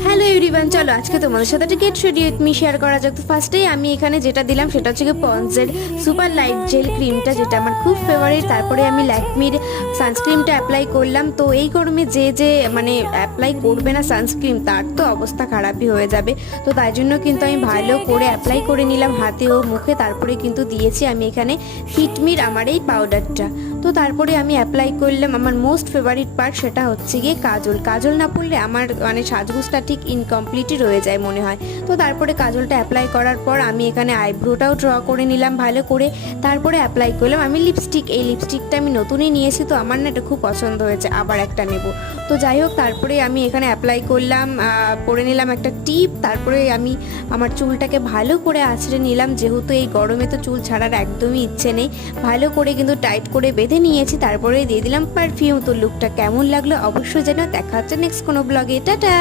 Hello everyone, চলো আজকে তোমাদের সাথে একটা get ready with me share করা যাক। তো ফার্স্টেই আমি এখানে যেটা দিলাম সেটা হচ্ছে কি পন্ডসের সুপার লাইট জেল ক্রিমটা, যেটা আমার খুব ফেভারিট। তারপরে আমি ল্যাকমির সানস্ক্রিমটা অ্যাপ্লাই করলাম। তো এই গরমে যে মানে অ্যাপ্লাই করবে না সানস্ক্রিম, তার তো অবস্থা খারাপই হয়ে যাবে। তো তাই জন্য কিন্তু আমি ভালো করে অ্যাপ্লাই করে নিলাম হাতে ও মুখে। তারপরে কিন্তু দিয়েছি আমি এখানে ফিটমির আমার এই পাউডারটা। তো তারপরে আমি অ্যাপ্লাই করলাম আমার মোস্ট ফেভারিট পার্ট, সেটা হচ্ছে গিয়ে কাজল। কাজল না পড়লে আমার মানে সাজগোজটা ঠিক ইনকমপ্লিটই রয়ে যায় মনে হয়। তো তারপরে কাজলটা অ্যাপ্লাই করার পর আমি এখানে আইব্রোটাও ড্র করে নিলাম ভালো করে। তারপরে অ্যাপ্লাই করলাম আমি লিপস্টিক। এই লিপস্টিকটা আমি নতুনই নিয়েছি, তো আমার না এটা খুব পছন্দ হয়েছে, আবার একটা নেব। তো যাই হোক, তারপরে আমি এখানে অ্যাপ্লাই করলাম, পরে নিলাম একটা টিপ। তারপরে আমি আমার চুলটাকে ভালো করে আঁচড়ে নিলাম, যেহেতু এই গরমে তো চুল ছাড়ার একদমই ইচ্ছে নেই। ভালো করে কিন্তু টাইট করে বেঁধে নিয়েছি। তারপরে দিয়ে দিলাম পারফিউম। তো লুকটা কেমন লাগলো অবশ্যই জানো। দেখা হচ্ছে নেক্সট কোনো ব্লগে। টাটা।